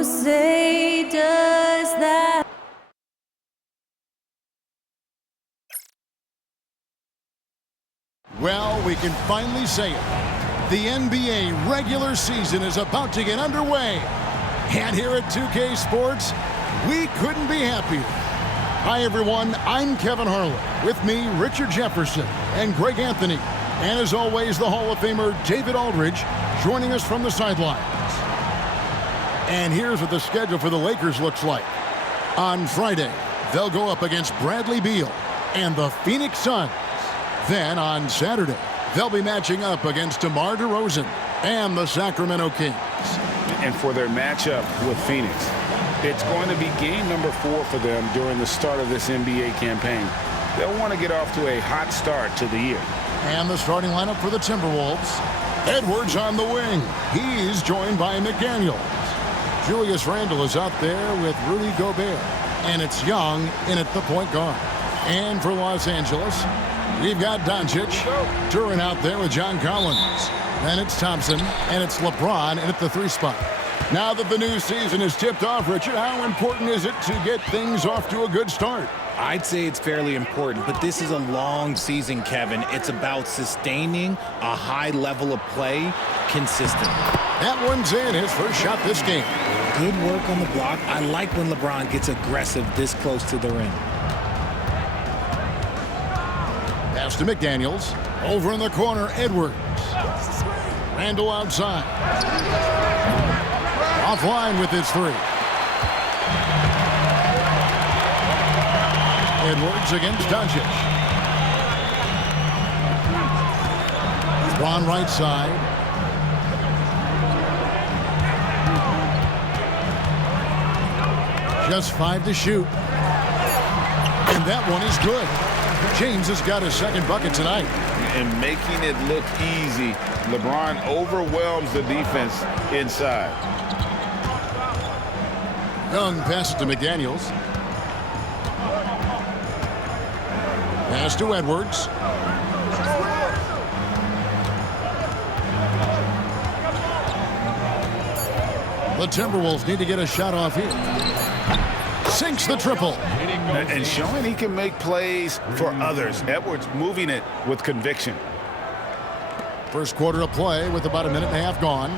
You say, does that? Well, we can finally say it. The NBA regular season is about to get underway. And here at 2K Sports, we couldn't be happier. Hi, everyone. I'm Kevin Harlan. With me, Richard Jefferson and Greg Anthony. And as always, the Hall of Famer David Aldridge joining us from the sidelines. And here's what the schedule for the Lakers looks like. On Friday, they'll go up against Bradley Beal and the Phoenix Suns. Then on Saturday, they'll be matching up against DeMar DeRozan and the Sacramento Kings. And for their matchup with Phoenix, it's going to be game number 4 for them during the start of this NBA campaign. They'll want to get off to a hot start to the year. And the starting lineup for the Timberwolves. Edwards on the wing. He's joined by McDaniels. Julius Randle is out there with Rudy Gobert. And it's Young in at the point guard. And for Los Angeles, we've got Doncic. Duran out there with John Collins. Then it's Thompson, and it's LeBron in at the 3 spot. Now that the new season is tipped off, Richard, how important is it to get things off to a good start? I'd say it's fairly important, but this is a long season, Kevin. It's about sustaining a high level of play consistently. That one's in, his first shot this game. Good work on the block. I like when LeBron gets aggressive this close to the rim. Pass to McDaniels. Over in the corner, Edwards. Randle outside. Offline with his 3. Edwards against Doncic. LeBron right side. Just 5 to shoot. And that one is good. James has got his second bucket tonight. And making it look easy, LeBron overwhelms the defense inside. Young passes to McDaniels. Pass to Edwards. The Timberwolves need to get a shot off here. Sinks the triple. And showing he can make plays for others. Edwards moving it with conviction. First quarter of play with about a minute and a half gone.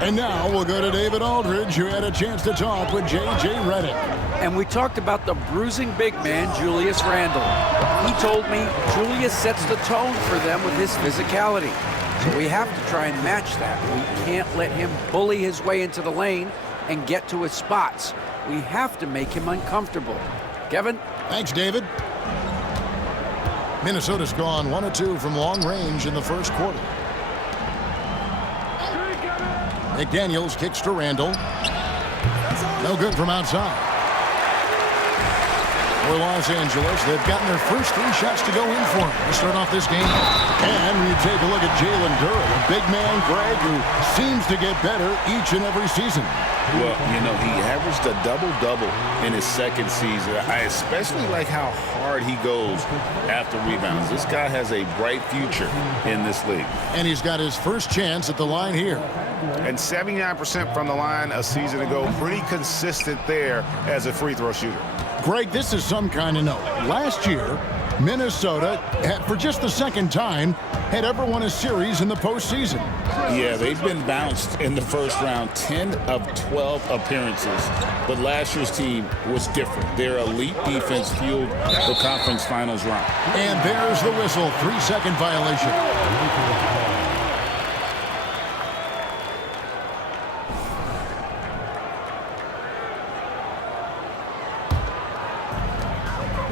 And now we'll go to David Aldridge, who had a chance to talk with J.J. Redick. And we talked about the bruising big man, Julius Randle. He told me Julius sets the tone for them with his physicality. So we have to try and match that. We can't let him bully his way into the lane and get to his spots. We have to make him uncomfortable. Kevin? Thanks, David. Minnesota's gone 1 of 2 from long range in the first quarter. McDaniels kicks to Randle. No good from outside. For Los Angeles, they've gotten their first 3 shots to go in for him to start off this game. And we take a look at Jalen Duran, a big man, Greg, who seems to get better each and every season. Well, you know, he averaged a double-double in his second season. I especially like how hard he goes after rebounds. This guy has a bright future in this league. And he's got his first chance at the line here. And 79% from the line a season ago. Pretty consistent there as a free throw shooter. Greg, this is some kind of note. Last year, Minnesota, for just the second time, had ever won a series in the postseason. Yeah, they've been bounced in the first round, 10 of 12 appearances. But last year's team was different. Their elite defense fueled the conference finals run. And there's the whistle, 3-second violation.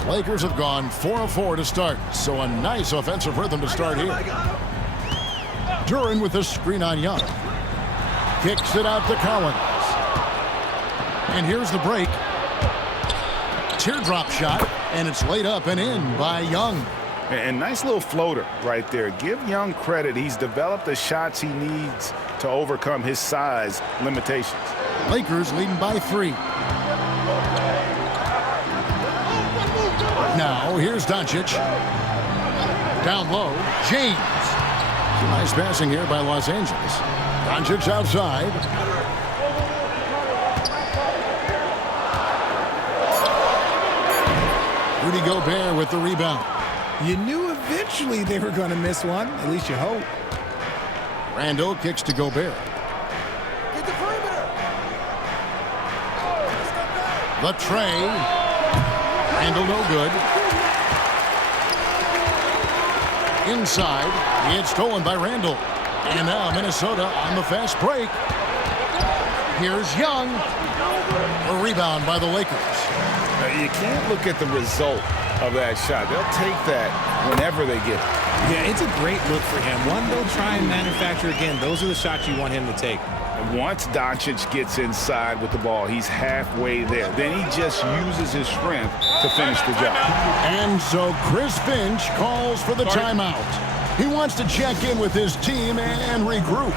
Lakers have gone 4 of 4 to start, so a nice offensive rhythm to start here. Duran with a screen on Young. Kicks it out to Collins. And here's the break. Teardrop shot, and it's laid up and in by Young. And nice little floater right there. Give Young credit. He's developed the shots he needs to overcome his size limitations. Lakers leading by 3. Now, here's Doncic. Down low, James. Some nice passing here by Los Angeles. Doncic outside. Rudy Gobert with the rebound. You knew eventually they were going to miss one. At least you hope. Randall kicks to Gobert. Get the perimeter. The tray. Randall no good. Inside. It's stolen by Randall. And now Minnesota on the fast break. Here's Young. A rebound by the Lakers. You can't look at the result of that shot. They'll take that whenever they get it. Yeah, it's a great look for him. One they'll try and manufacture again. Those are the shots you want him to take. Once Doncic gets inside with the ball, he's halfway there. Then he just uses his strength to finish the job. And so Chris Finch calls for the timeout. He wants to check in with his team and regroup.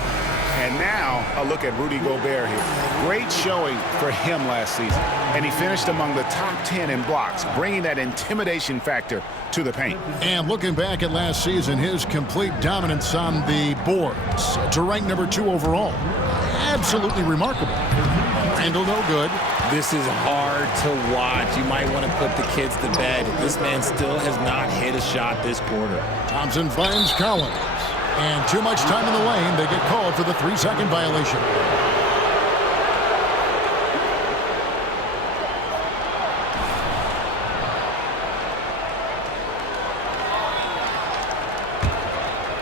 And now a look at Rudy Gobert here. Great showing for him last season. And he finished among the top 10 in blocks, bringing that intimidation factor to the paint. And looking back at last season, his complete dominance on the boards to rank number 2 overall. Absolutely remarkable. Randall no good. This is hard to watch. You might want to put the kids to bed. This man still has not hit a shot this quarter. Thompson finds Collins. And too much time in the lane. They get called for the 3-second violation.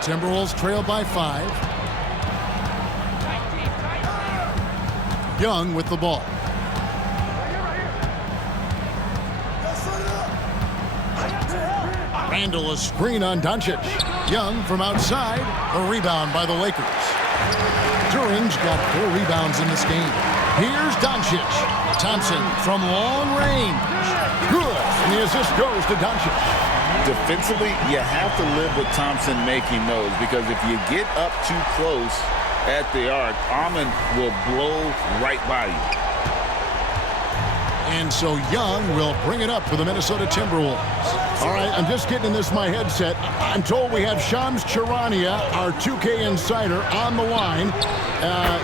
Timberwolves trail by 5. Young with the ball. Randall a screen on Doncic. Young from outside. A rebound by the Lakers. Duran's got 4 rebounds in this game. Here's Doncic. Thompson from long range. Good. And the assist goes to Doncic. Defensively, you have to live with Thompson making those, because if you get up too close at the arc, Ahman will blow right by you. And so Young will bring it up for the Minnesota Timberwolves. All right, I'm just getting in this my headset. I'm told we have Shams Charania, our 2K insider, on the line.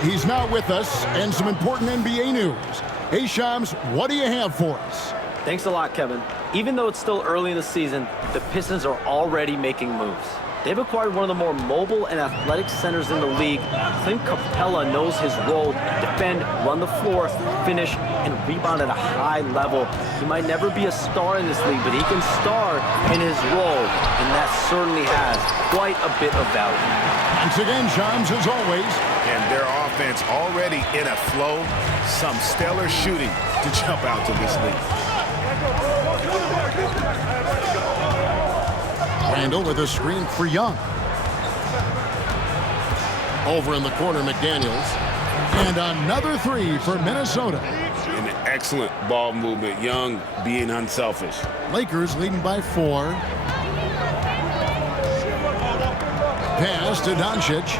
He's not with us, and some important NBA news. Hey, Shams, what do you have for us? Thanks a lot, Kevin. Even though it's still early in the season, the Pistons are already making moves. They've acquired one of the more mobile and athletic centers in the league. Clint Capella knows his role: defend, run the floor, finish, and rebound at a high level. He might never be a star in this league, but he can star in his role, and that certainly has quite a bit of value. Once again, Shams, as always. And their offense already in a flow. Some stellar shooting to jump out to this league. Randall with a screen for Young. Over in the corner, McDaniels. And another 3 for Minnesota. An excellent ball movement. Young being unselfish. Lakers leading by 4. Pass to Doncic.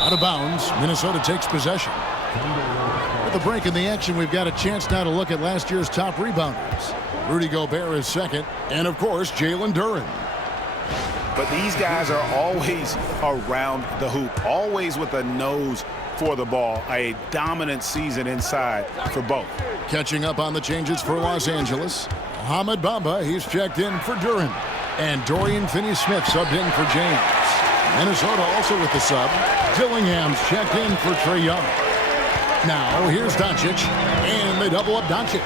Out of bounds. Minnesota takes possession. With the break in the action, we've got a chance now to look at last year's top rebounders. Rudy Gobert is second, and of course, Jalen Duren. But these guys are always around the hoop, always with a nose for the ball. A dominant season inside for both. Catching up on the changes for Los Angeles. Mohamed Bamba, he's checked in for Duren. And Dorian Finney-Smith subbed in for James. Minnesota also with the sub. Dillingham's checked in for Trae Young. Now, here's Doncic, and they double up Doncic.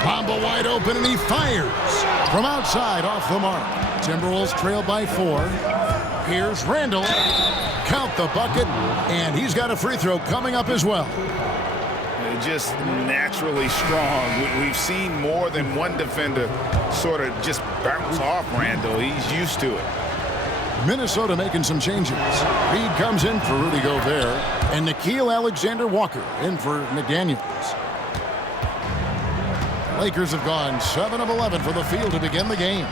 Bamba wide open, and he fires from outside off the mark. Timberwolves trail by 4. Here's Randall. Count the bucket, and he's got a free throw coming up as well. Just naturally strong. We've seen more than one defender sort of just bounce off Randall. He's used to it. Minnesota making some changes. Reed comes in for Rudy Gobert, and Nickeil Alexander-Walker in for McDaniels. Lakers have gone 7 of 11 for the field to begin the game.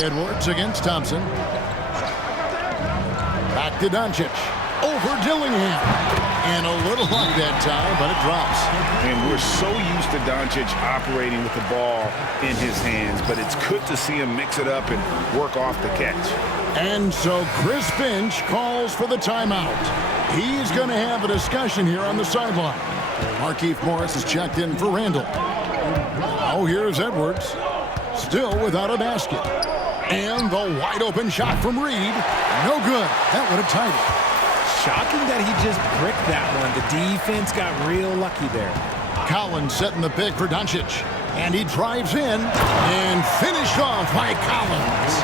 Edwards against Thompson. Back to Doncic. Over Dillingham. And a little luck that time, but it drops. And we're so used to Doncic operating with the ball in his hands, but it's good to see him mix it up and work off the catch. And so Chris Finch calls for the timeout. He's going to have a discussion here on the sideline. Markieff Morris is checked in for Randall. Now here's Edwards, still without a basket. And the wide open shot from Reed. No good. That would have tied it. Shocking that he just bricked that one. The defense got real lucky there. Collins setting the pick for Doncic. And he drives in and finished off by Collins.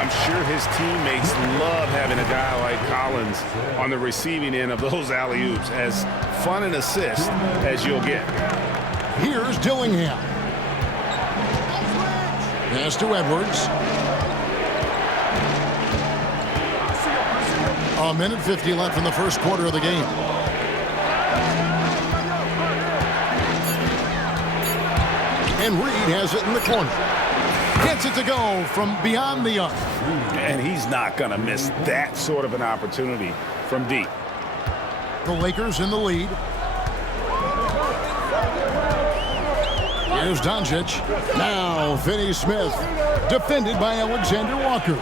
I'm sure his teammates love having a guy like Collins on the receiving end of those alley-oops. As fun an assist as you'll get. Here's Dillingham. Pass to Edwards. A minute 50 left in the first quarter of the game. And Reed has it in the corner. Gets it to go from beyond the arc. And he's not going to miss that sort of an opportunity from deep. The Lakers in the lead. Here's Doncic. Now Finney-Smith. Defended by Alexander Walker.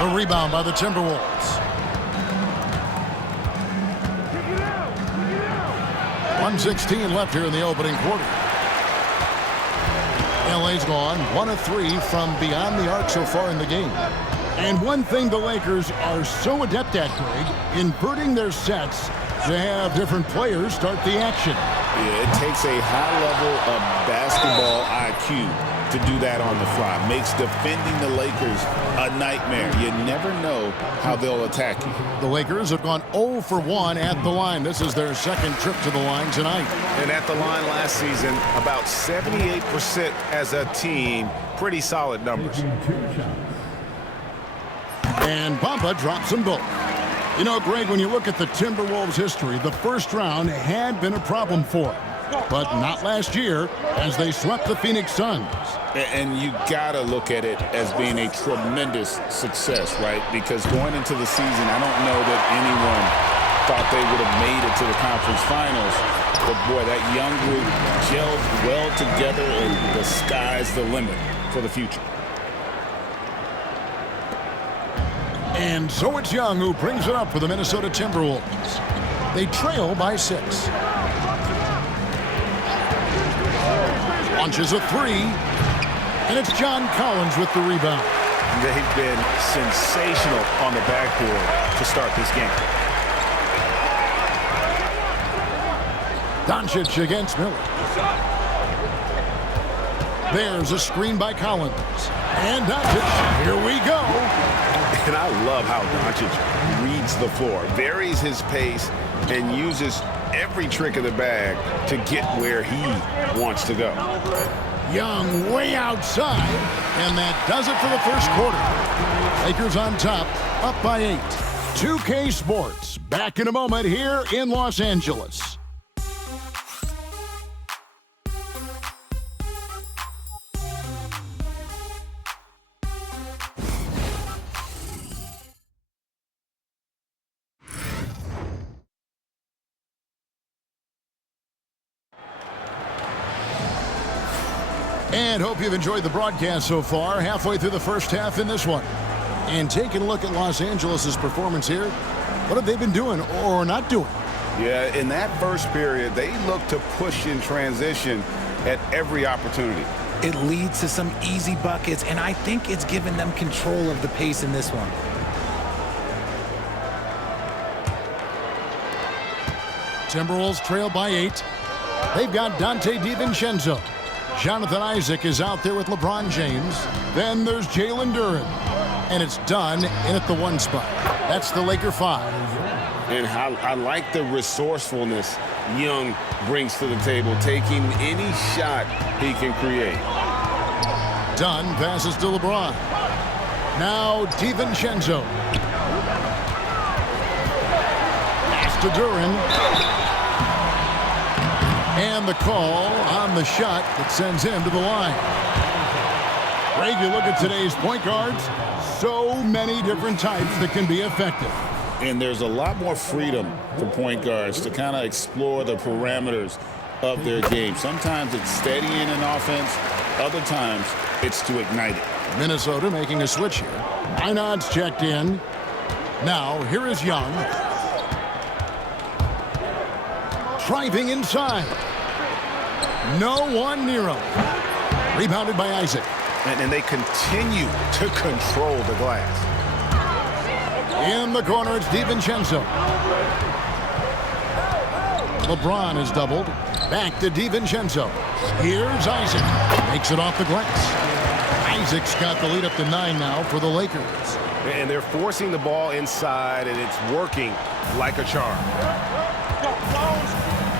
A rebound by the Timberwolves. 1:16 left here in the opening quarter. LA's gone 1 of 3 from beyond the arc so far in the game. And one thing the Lakers are so adept at, Greg, inverting their sets to have different players start the action. Yeah, it takes a high level of basketball IQ to do that on the fly. Makes defending the Lakers a nightmare. You never know how they'll attack you. The Lakers have gone 0 for 1 at the line. This is their second trip to the line tonight. And at the line last season, about 78% as a team. Pretty solid numbers. And Bamba drops them both. You know, Greg, when you look at the Timberwolves' history, the first round had been a problem for them. But not last year, as they swept the Phoenix Suns. And you got to look at it as being a tremendous success, right? Because going into the season, I don't know that anyone thought they would have made it to the conference finals. But, boy, that young group gelled well together, and the sky's the limit for the future. And so it's Young who brings it up for the Minnesota Timberwolves. They trail by 6. Launches a 3. And it's John Collins with the rebound. They've been sensational on the backboard to start this game. Doncic against Miller. There's a screen by Collins. And Doncic, here we go. And I love how Doncic reads the floor, varies his pace, and uses every trick of the bag to get where he wants to go. Young way outside, and that does it for the first quarter. Lakers on top, up by 8. 2K Sports, back in a moment here in Los Angeles. And hope you've enjoyed the broadcast so far, halfway through the first half in this one. And taking a look at Los Angeles' performance here, what have they been doing or not doing? Yeah, in that first period, they looked to push in transition at every opportunity. It leads to some easy buckets, and I think it's given them control of the pace in this one. Timberwolves trail by 8. They've got Dante DiVincenzo. Jonathan Isaac is out there with LeBron James. Then there's Jalen Duren. And it's done in at the 1 spot. That's the Laker 5. And I like the resourcefulness Young brings to the table, taking any shot he can create. Dunn passes to LeBron. Now DiVincenzo. Pass to Duren. And the call on the shot that sends him to the line. Greg, you look at today's point guards, so many different types that can be effective. And there's a lot more freedom for point guards to kind of explore the parameters of their game. Sometimes it's steadying an offense. Other times it's to ignite it. Minnesota making a switch here. Einad's checked in. Now, here is Young. Driving inside. No one near him. Rebounded by Isaac. And they continue to control the glass. In the corner, it's DiVincenzo. LeBron is doubled. Back to DiVincenzo. Here's Isaac. Makes it off the glass. Isaac's got the lead up to 9 now for the Lakers. And they're forcing the ball inside, and it's working like a charm.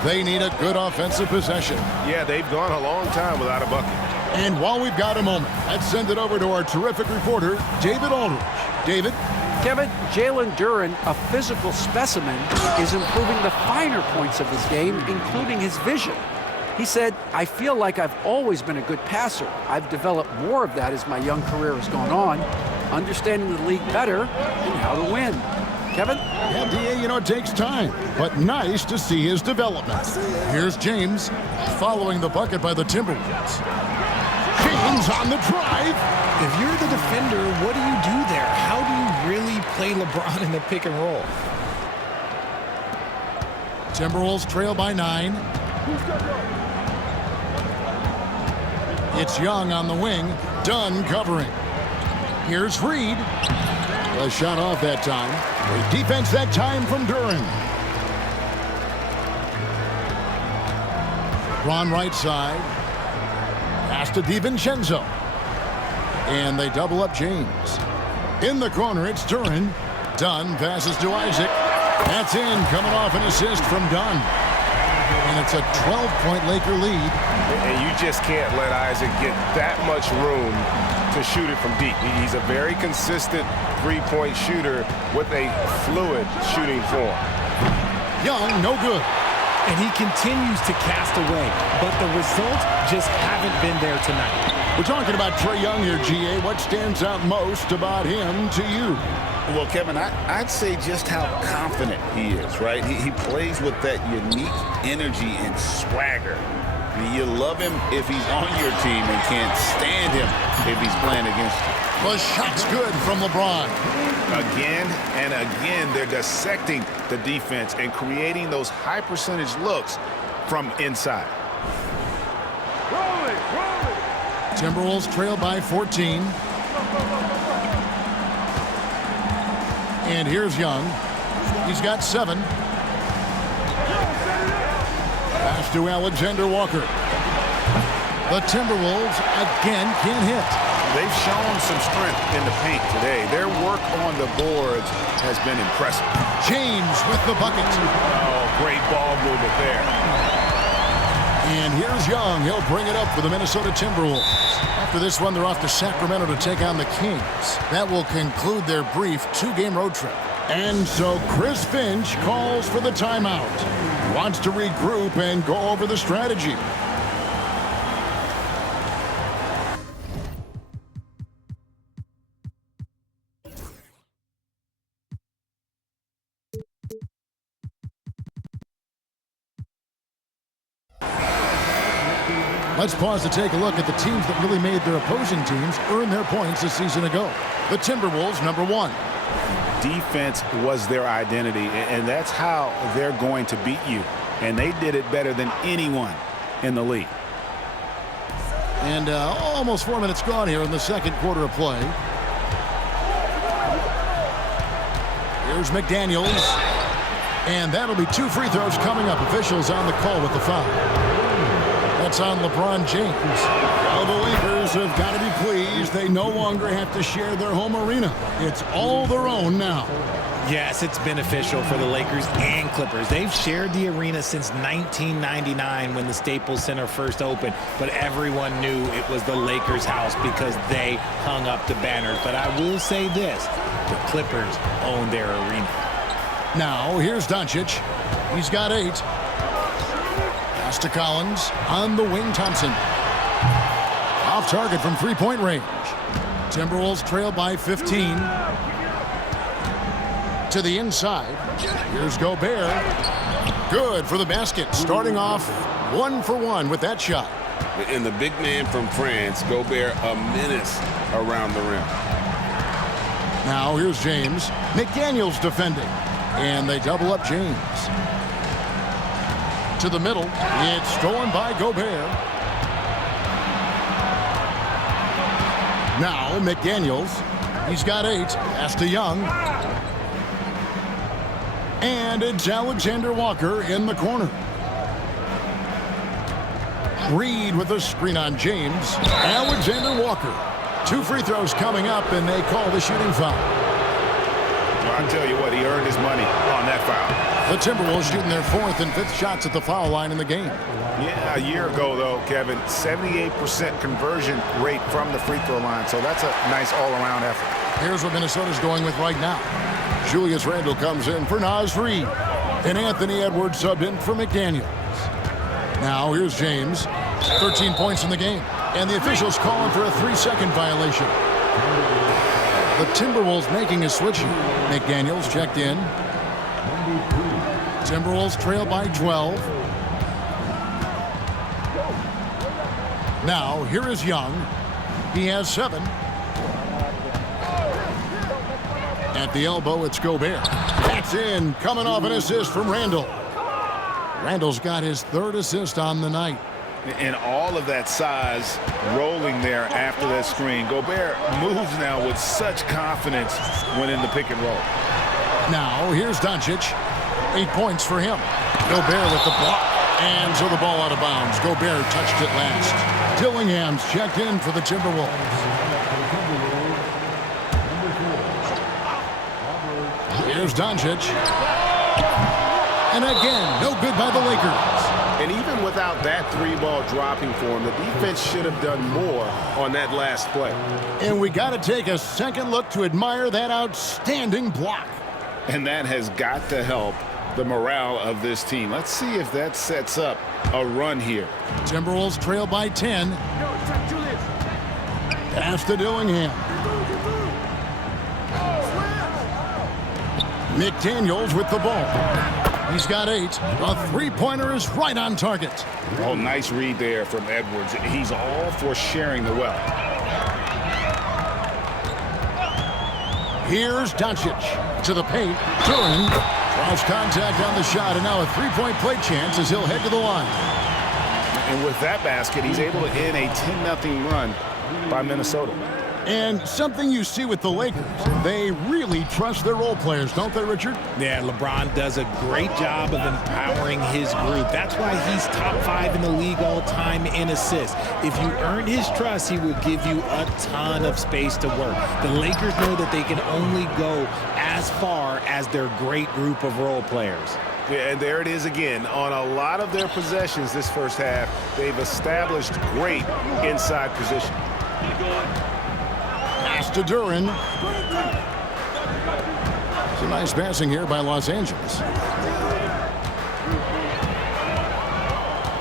They need a good offensive possession. Yeah, they've gone a long time without a bucket. And while we've got a moment, let's send it over to our terrific reporter, David Aldridge. David? Kevin, Jalen Duren, a physical specimen, is improving the finer points of his game, including his vision. He said, "I feel like I've always been a good passer. I've developed more of that as my young career has gone on, understanding the league better and how to win." Kevin? Yeah, DA, you know, it takes time, but nice to see his development. Here's James following the bucket by the Timberwolves. James on the drive. If you're the defender, what do you do there? How do you really play LeBron in the pick and roll? Timberwolves trail by 9. It's Young on the wing. Dunn covering. Here's Reed. A shot off that time. Great defense that time from Duren. Ron right side. Pass to DiVincenzo. And they double up James. In the corner, it's Duren. Dunn passes to Isaac. That's in, coming off an assist from Dunn. And it's a 12-point Laker lead. And you just can't let Isaac get that much room to shoot it from deep. He's a very consistent three-point shooter with a fluid shooting form. Young, no good. And he continues to cast away, but the results just haven't been there tonight. We're talking about Trae Young here, GA. What stands out most about him to you? Well, Kevin, I'd say just how confident he is, right? He plays with that unique energy and swagger. I mean, you love him if he's on your team and can't stand him if he's playing against you. The shot's good from LeBron. Again and again, they're dissecting the defense and creating those high-percentage looks from inside. Timberwolves trail by 14. And here's Young. He's got 7. Pass to Alexander Walker. The Timberwolves again can't hit. They've shown some strength in the paint today. Their work on the boards has been impressive. James with the bucket. Oh, great ball movement there. And here's Young. He'll bring it up for the Minnesota Timberwolves. After this one, they're off to Sacramento to take on the Kings. That will conclude their brief 2-game road trip. And so Chris Finch calls for the timeout. He wants to regroup and go over the strategy. Let's pause to take a look at the teams that really made their opposing teams earn their points a season ago. The Timberwolves, number 1. Defense was their identity, and that's how they're going to beat you. And they did it better than anyone in the league. And almost 4 minutes gone here in the second quarter of play. Here's McDaniels. And that'll be 2 free throws coming up. Officials on the call with the foul. That's on LeBron James. Well, the Lakers have got to be pleased. They no longer have to share their home arena. It's all their own now. Yes, it's beneficial for the Lakers and Clippers. They've shared the arena since 1999 when the Staples Center first opened, but everyone knew it was the Lakers' house because they hung up the banners. But I will say this, the Clippers own their arena. Now, here's Doncic. He's got 8. Pass to Collins. On the wing, Thompson. Off target from three-point range. Timberwolves trail by 15. To the inside. Here's Gobert. Good for the basket. Starting off 1 for 1 with that shot. And the big man from France, Gobert, a menace around the rim. Now here's James. McDaniels defending. And they double up James. To the middle. It's stolen by Gobert. Now McDaniels. He's got 8. Pass to Young. And it's Alexander Walker in the corner. Reed with a screen on James. Alexander Walker. 2 free throws coming up, and they call the shooting foul. Well, I tell you what, he earned his money on that foul. The Timberwolves shooting their 4th and 5th shots at the foul line in the game. Yeah, a year ago, though, Kevin, 78% conversion rate from the free throw line. So that's a nice all-around effort. Here's what Minnesota's going with right now. Julius Randle comes in for Naz Reid. And Anthony Edwards subbed in for McDaniels. Now here's James. 13 points in the game. And the officials calling for a 3-second violation. The Timberwolves making a switch here. McDaniels checked in. Timberwolves trail by 12. Now here is Young. He has 7. At the elbow, it's Gobert. That's in. Coming off an assist from Randle. Randle's got his 3rd assist on the night. And all of that size rolling there after that screen. Gobert moves now with such confidence when in the pick and roll. Now, here's Doncic. 8 points for him. Gobert with the block. And so the ball out of bounds. Gobert touched it last. Dillingham's checked in for the Timberwolves. Here's Doncic. And again, no good by the Lakers. And even without that 3-ball dropping for him, the defense should have done more on that last play. And we got to take a second look to admire that outstanding block. And that has got to help the morale of this team. Let's see if that sets up a run here. Timberwolves trail by 10. Pass to Dillingham. McDaniels with the ball. He's got 8. A 3-pointer is right on target. Oh, nice read there from Edwards. He's all for sharing the wealth. Here's Doncic to the paint. Turin draws contact on the shot, and now a 3-point play chance as he'll head to the line. And with that basket, he's able to end a 10-0 run by Minnesota. And something you see with the Lakers, they really trust their role players, don't they, Richard? Yeah, LeBron does a great job of empowering his group. That's why he's top 5 in the league all time in assists. If you earn his trust, he will give you a ton of space to work. The Lakers know that they can only go as far as their great group of role players. Yeah, and there it is again. On a lot of their possessions this first half, they've established great inside position. Pass to Duran. Some nice passing here by Los Angeles.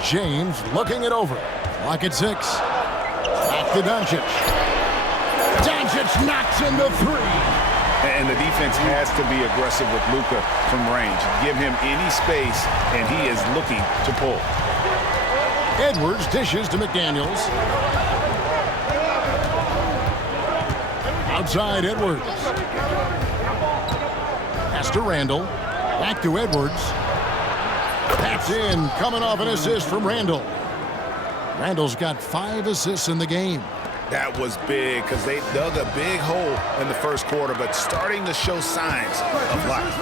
James looking it over. Clock at 6. Back to Doncic. Doncic knocks in the 3. And the defense has to be aggressive with Luka from range. Give him any space, and he is looking to pull. Edwards dishes to McDaniels. Outside Edwards. Pass to Randle. Back to Edwards. That's in. Coming off an assist from Randle. Randle's got 5 assists in the game. That was big because they dug a big hole in the first quarter, but starting to show signs of life.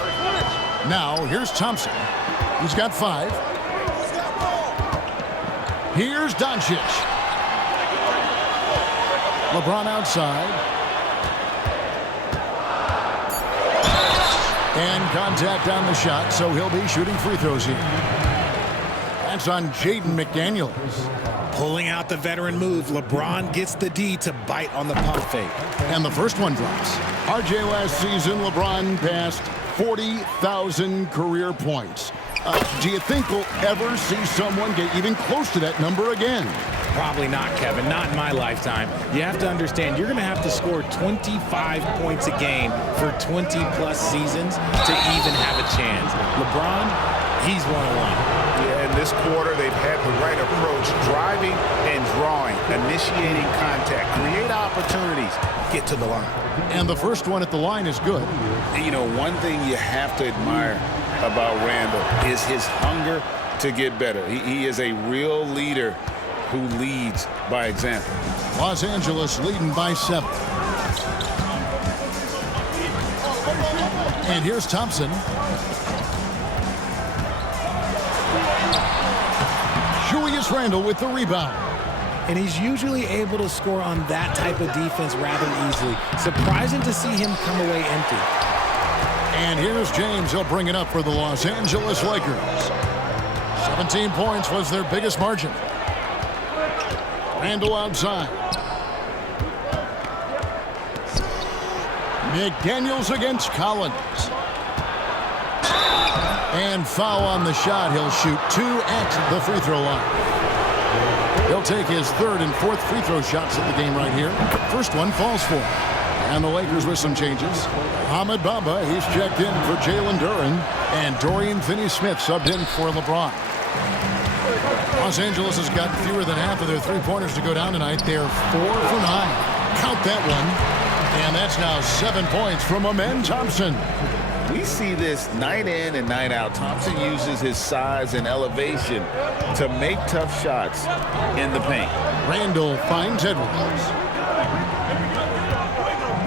Now, here's Thompson. He's got 5. Here's Doncic. LeBron outside. And contact on the shot, so he'll be shooting free throws here. That's on Jaden McDaniels. Pulling out the veteran move, LeBron gets the D to bite on the pump fake. And the first one drops. RJ last season, LeBron passed 40,000 career points. Do you think we'll ever see someone get even close to that number again? Probably not, Kevin. Not in my lifetime. You have to understand, you're going to have to score 25 points a game for 20-plus seasons to even have a chance. LeBron, he's one-on-one. Yeah, in this quarter, they've had the right approach, driving and drawing, initiating contact, create opportunities, get to the line. And the first one at the line is good. You know, one thing you have to admire about Randall is his hunger to get better. He is a real leader who leads by example. Los Angeles leading by 7. And here's Thompson. Julius Randle with the rebound. And he's usually able to score on that type of defense rather easily. Surprising to see him come away empty. And here's James. He'll bring it up for the Los Angeles Lakers. 17 points was their biggest margin. Randle outside. McDaniels against Collins. And foul on the shot. He'll shoot 2 at the free throw line. He'll take his 3rd and 4th free throw shots of the game right here. First one falls for him. And the Lakers with some changes. Ahmed Bamba, he's checked in for Jalen Duren. And Dorian Finney-Smith subbed in for LeBron. Los Angeles has got fewer than half of their three-pointers to go down tonight. They're 4 for 9. Count that one. And that's now 7 points from Amen Thompson. We see this night in and night out. Thompson uses his size and elevation to make tough shots in the paint. Randle finds Edwards.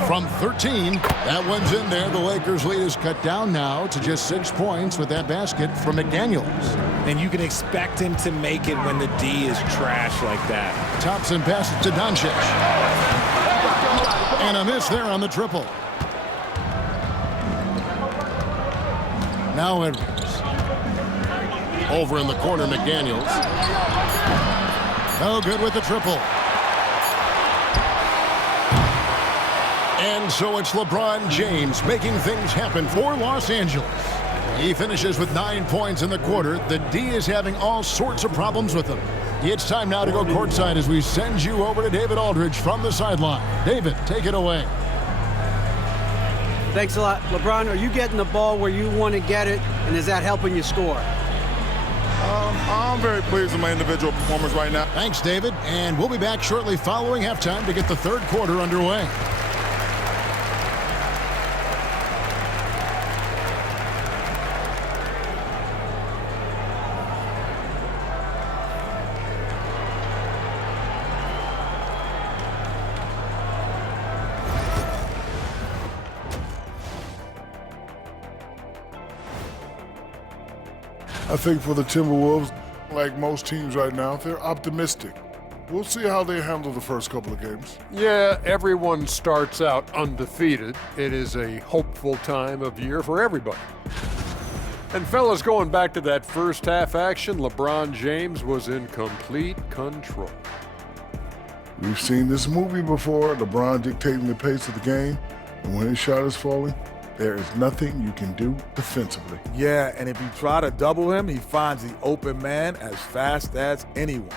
From 13, that one's in there. The Lakers' lead is cut down now to just 6 points with that basket from McDaniels. And you can expect him to make it when the D is trash like that. Thompson passes to Doncic. And a miss there on the triple. Now Edwards. Over in the corner, McDaniels. No good with the triple. And so it's LeBron James making things happen for Los Angeles. He finishes with 9 points in the quarter. The D is having all sorts of problems with him. It's time now to go courtside as we send you over to David Aldridge from the sideline. David, take it away. Thanks a lot. LeBron, are you getting the ball where you want to get it, and is that helping you score? I'm very pleased with my individual performance right now. Thanks, David. And we'll be back shortly following halftime to get the third quarter underway. I think for the Timberwolves, like most teams right now, they're optimistic. We'll see how they handle the first couple of games. Yeah, everyone starts out undefeated. It is a hopeful time of year for everybody. And fellas, going back to that first half action, LeBron James was in complete control. We've seen this movie before, LeBron dictating the pace of the game, and when his shot is falling, there is nothing you can do defensively. Yeah, and if you try to double him, he finds the open man as fast as anyone.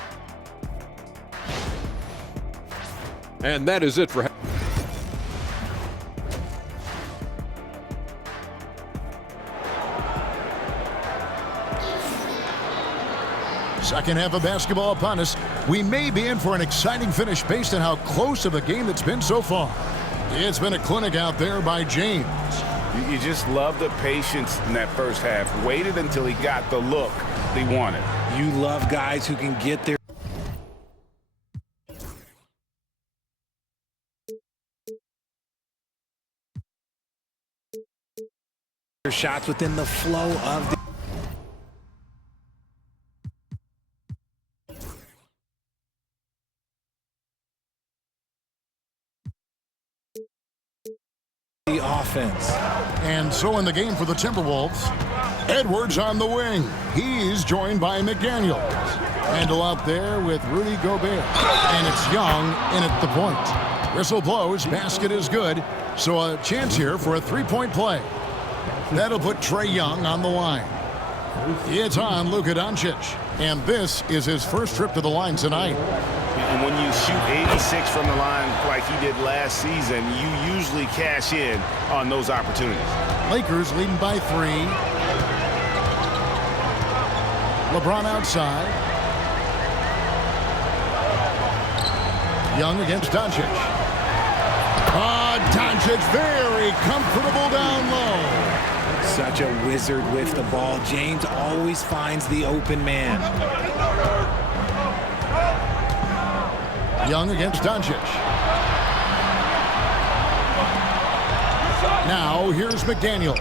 And that is it for... Second half of basketball upon us. We may be in for an exciting finish based on how close of a game it's been so far. It's been a clinic out there by James. You just love the patience in that first half. Waited until he got the look he wanted. You love guys who can get their shots within the flow of the offense. And so in the game for the Timberwolves, Edwards on the wing. He's joined by McDaniels. Randle out there with Rudy Gobert. And it's Young in at the point. Whistle blows, basket is good. So a chance here for a three-point play. That'll put Trae Young on the line. It's on Luka Doncic. And this is his first trip to the line tonight. And when you shoot 86 from the line like he did last season, you usually cash in on those opportunities. Lakers leading by 3. LeBron outside. Young against Doncic. Doncic very comfortable down low. Such a wizard with the ball. James always finds the open man. Young against Doncic. Now here's McDaniels.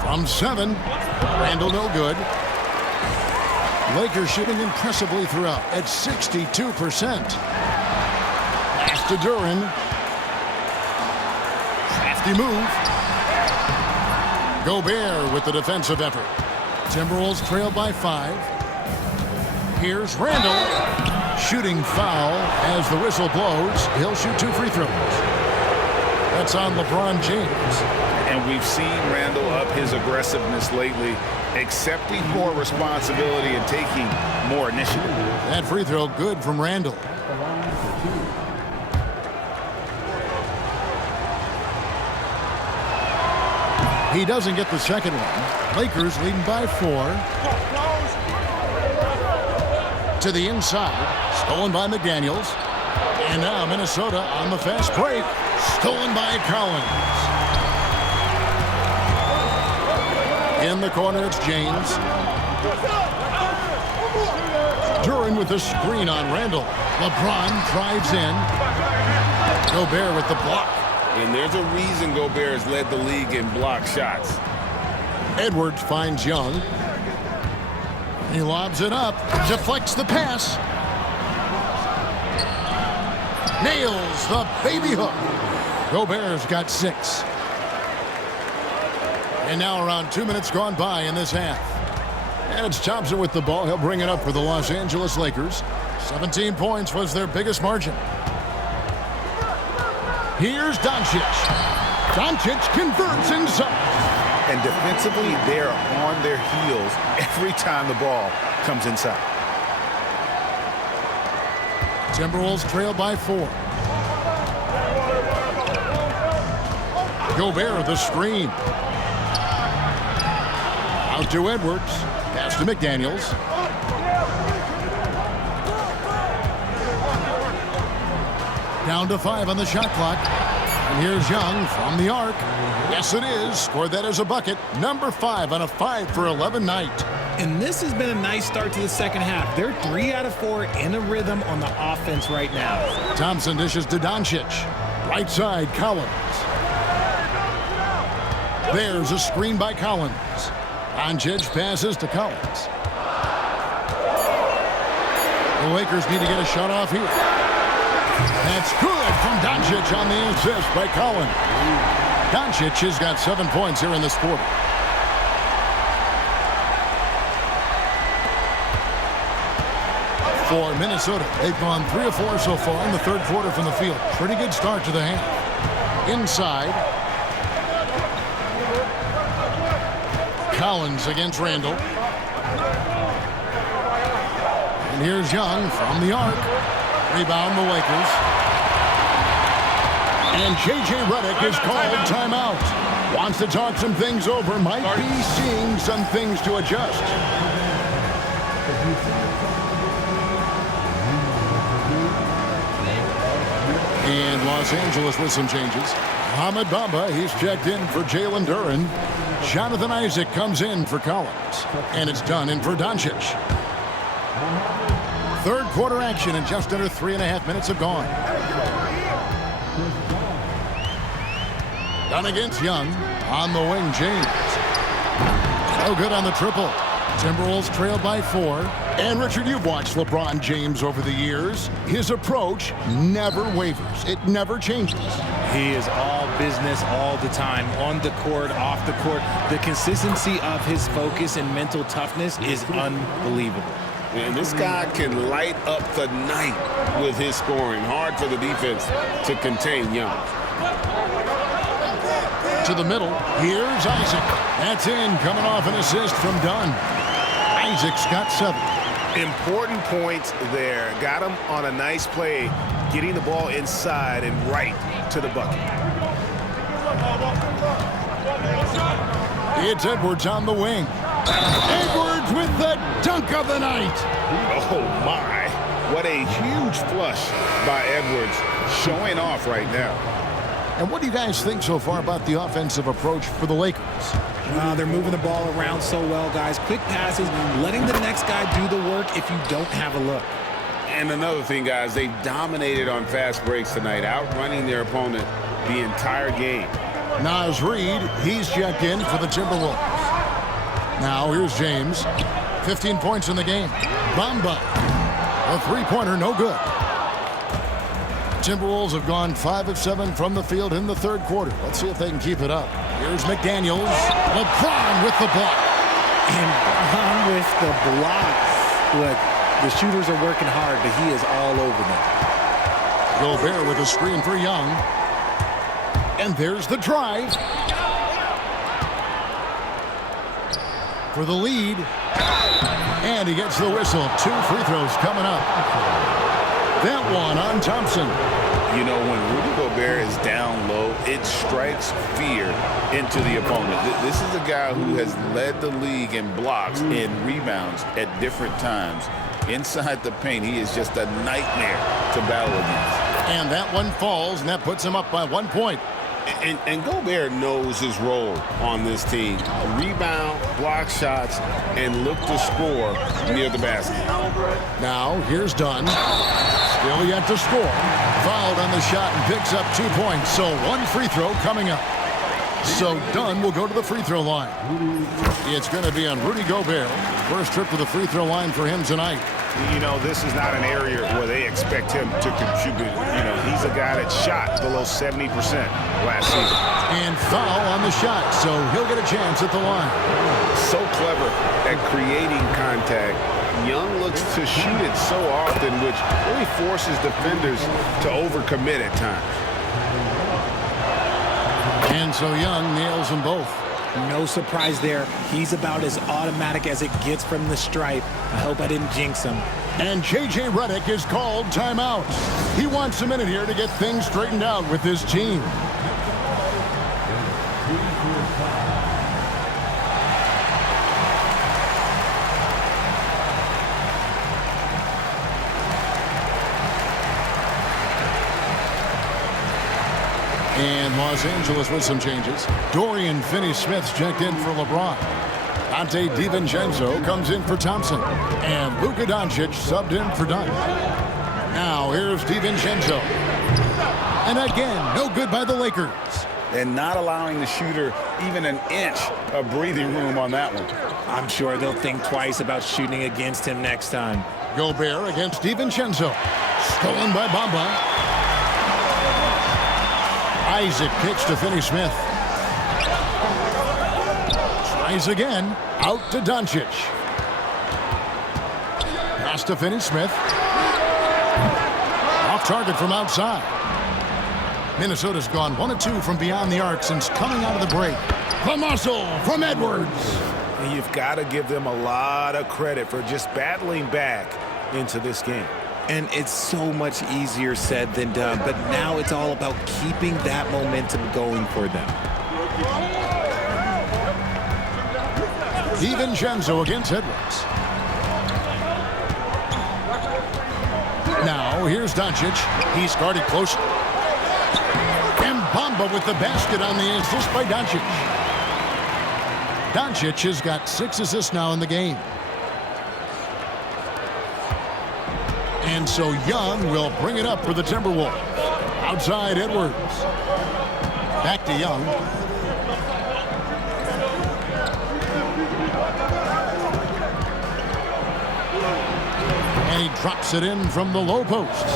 From 7. Randall no good. Lakers shooting impressively throughout at 62%. Pass to Duran. Crafty move. Gobert with the defensive effort. Timberwolves trail by 5. Here's Randall. Shooting foul as the whistle blows. He'll shoot 2 free throws. That's on LeBron James. And we've seen Randall up his aggressiveness lately, accepting more responsibility and taking more initiative. That free throw good from Randall. He doesn't get the second one. Lakers leading by 4. To the inside. Stolen by McDaniels. And now Minnesota on the fast break. Stolen by Collins. In the corner, it's James. Duran with the screen on Randall. LeBron drives in. Gobert with the block. And there's a reason Gobert has led the league in block shots. Edwards finds Young. He lobs it up. Deflects the pass. Nails the baby hook. Gobert's got 6. And now around 2 minutes gone by in this half. And it's Thompson with the ball. He'll bring it up for the Los Angeles Lakers. 17 points was their biggest margin. Here's Doncic. Doncic converts inside. And defensively, they're on their heels every time the ball comes inside. Timberwolves trail by 4. Gobert the screen. Out to Edwards. Pass to McDaniels. Down to 5 on the shot clock. And here's Young from the arc. Yes, it is. Scored that as a bucket. Number 5 on a 5 for 11 night. And this has been a nice start to the second half. They're 3 out of 4 in a rhythm on the offense right now. Thompson dishes to Doncic. Right side, Collins. There's a screen by Collins. Doncic passes to Collins. The Lakers need to get a shot off here. That's good from Doncic on the assist by Collins. Doncic has got 7 points here in this quarter. For Minnesota, they've gone 3 of 4 so far in the third quarter from the field. Pretty good start to the half. Inside. Collins against Randall. And here's Young from the arc. Rebound the Lakers. And J.J. Redick is called timeout. Wants to talk some things over. Might be seeing some things to adjust. And Los Angeles with some changes. Ahmed Bamba, he's checked in for Jalen Duran. Jonathan Isaac comes in for Collins. And it's done in for Doncic. Third quarter action and just under 3.5 minutes have gone. Done against Young. On the wing, James. So good on the triple. Timberwolves trail by 4. And Richard, you've watched LeBron James over the years. His approach never wavers. It never changes. He is all business all the time, on the court, off the court. The consistency of his focus and mental toughness is unbelievable. And this guy can light up the night with his scoring. Hard for the defense to contain Young. To the middle. Here's Isaac. That's in, coming off an assist from Dunn. Isaac's got 7. Important points there. Got him on a nice play, getting the ball inside and right to the bucket. It's Edwards on the wing. Edwards with the dunk of the night. Oh, my. What a huge flush by Edwards, showing off right now. And what do you guys think so far about the offensive approach for the Lakers? They're moving the ball around so well, guys. Quick passes, letting the next guy do the work if you don't have a look. And another thing, guys, they've dominated on fast breaks tonight, outrunning their opponent the entire game. Naz Reid, he's checked in for the Timberwolves. Now here's James. 15 points in the game. Bamba. A three-pointer, no good. Timberwolves have gone 5 of 7 from the field in the third quarter. Let's see if they can keep it up. Here's McDaniels. LeBron with the block. And Brown with the block. Look, the shooters are working hard, but he is all over them. Gobert with a screen for Young. And there's the drive. For the lead. And he gets the whistle. 2 free throws coming up. That one on Thompson. You know, when Rudy Gobert is down low, it strikes fear into the opponent. This is a guy who has led the league in blocks and rebounds at different times. Inside the paint, he is just a nightmare to battle against. And that one falls, and that puts him up by 1 point. And Gobert knows his role on this team. Rebound, block shots, and look to score near the basket. Now, here's Dunn. Still yet to score. Fouled on the shot and picks up 2 points. So 1 free throw coming up. So Dunn will go to the free throw line. It's going to be on Rudy Gobert. First trip to the free throw line for him tonight. You know, this is not an area where they expect him to contribute. You know, he's a guy that shot below 70% last season. And foul on the shot, so he'll get a chance at the line. So clever at creating contact. Young looks to shoot it so often, which really forces defenders to overcommit at times. And so Young nails them both. No surprise there. He's about as automatic as it gets from the stripe. I hope I didn't jinx him. And J.J. Redick is called timeout. He wants a minute here to get things straightened out with his team. And Los Angeles with some changes. Dorian Finney-Smith's checked in for LeBron. Ante DiVincenzo comes in for Thompson. And Luka Doncic subbed in for Dunn. Now here's DiVincenzo. And again, no good by the Lakers. And not allowing the shooter even an inch of breathing room on that one. I'm sure they'll think twice about shooting against him next time. Gobert against DiVincenzo. Stolen by Bamba. Isaac kicks to Finney-Smith. Tries again. Out to Doncic. Pass to Finney-Smith. Off target from outside. Minnesota's gone 1 of 2 from beyond the arc since coming out of the break. The muscle from Edwards. And you've got to give them a lot of credit for just battling back into this game. And it's so much easier said than done, but now it's all about keeping that momentum going for them. DiVincenzo against Edwards. Now, here's Doncic. He's guarded closely. And Bamba with the basket on the assist by Doncic. Doncic has got 6 assists now in the game. And so Young will bring it up for the Timberwolves. Outside Edwards. Back to Young. And he drops it in from the low post.